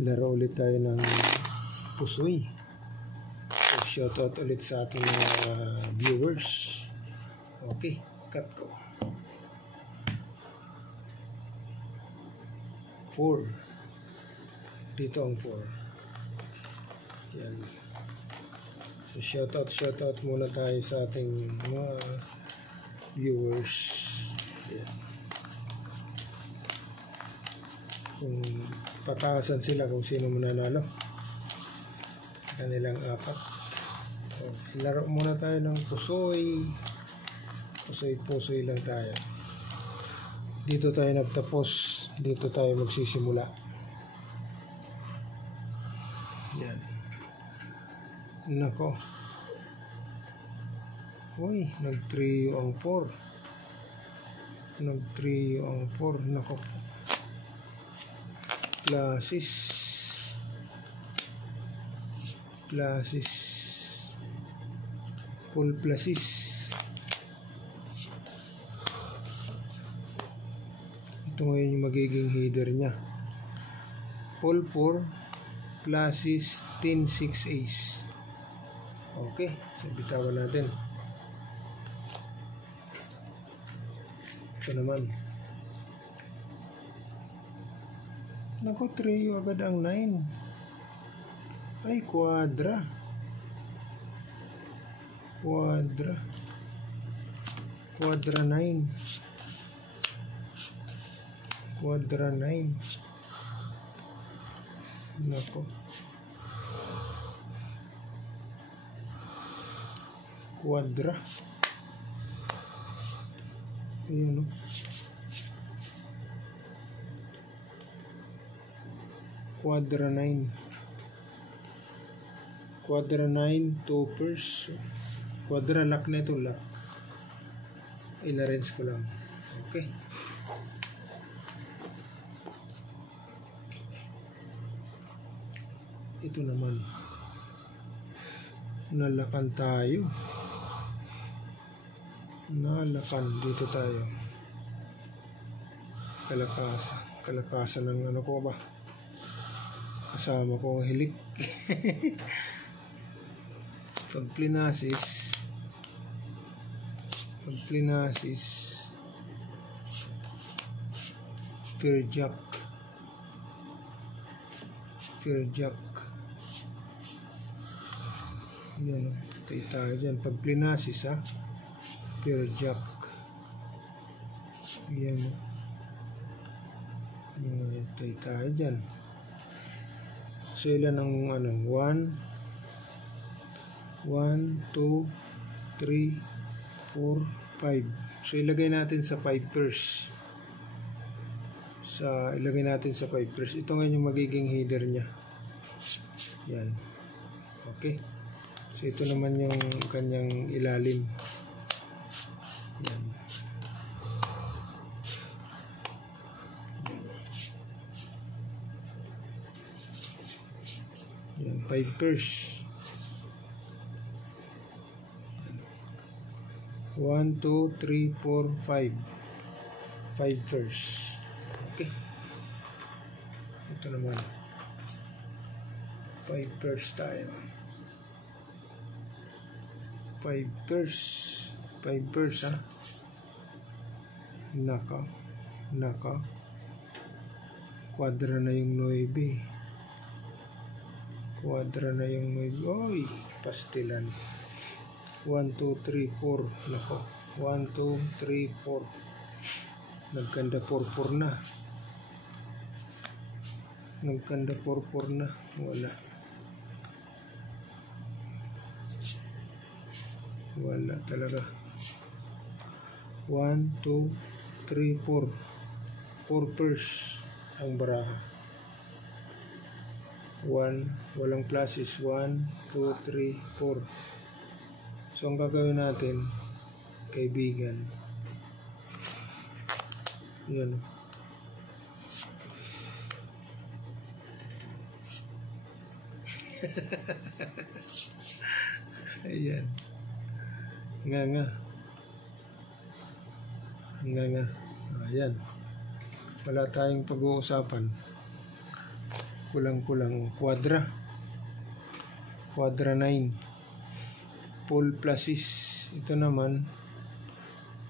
Laro ulit tayo ng pusoy. So, shoutout ulit sa ating mga viewers. Okay, cut ko. 4. Dito ang 4. Yan. So, shoutout muna tayo sa ating mga viewers. Yan. Kung pataasan sila kung sino mananalo kanilang 4. So, laro muna tayo ng pusoy lang tayo. Dito tayo nagtapos, dito tayo magsisimula. Yan. Nako, uy, nag-trio ang 4. Nako, Plasis, full plasis. Ito ngayon yung magiging header nya. Full 4, plasis, 10, 6 ace. Okay, so bitawan natin. Ito naman. Nako, trio agad ang 9. Ay, quadra 9. Nako, quadra. Ayan, no? Quadra 9, 2 pairs. Quadra lock na ito, lock. In-arrange ko lang. Okay. Ito naman. Nalakan tayo. Dito tayo. Kalakasan ng ano ko ba? Kasama ko ang hilik. Pag plinasis, fair jack. Yan, tayo dyan. Pag plinasis, ha, fair jack. Yan, tayo dyan. So, ilan ang 1, 2, 3, 4, 5. So, ilagay natin sa 5 pairs. Ito ngayon yung magiging header nya. Yan. Okay. So, ito naman yung kanyang ilalim. Yan. Yan, 5 pairs. 1, 2, 3, 4, 5. 5 pairs. Okay. Ito naman. 5 pairs tayo. 5 pairs, ha. Naka. Quadra na yung 9. Oy, pastilan. 1, 2, 3, 4. Nako. 1, 2, 3, 4. Nagkanda 4 na. Wala talaga. 1, 2, 3, 4. 4 pairs ang baraha. 1, walang pluses. 1, 2, 3, 4. So, ang gagawin natin, kaibigan, yan. Ayan. Nga. Ayan. Wala tayong pag-uusapan. kulang quadra 9. Full plus is ito naman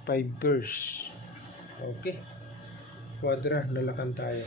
5 pairs. Okay, quadra, nalakan tayo.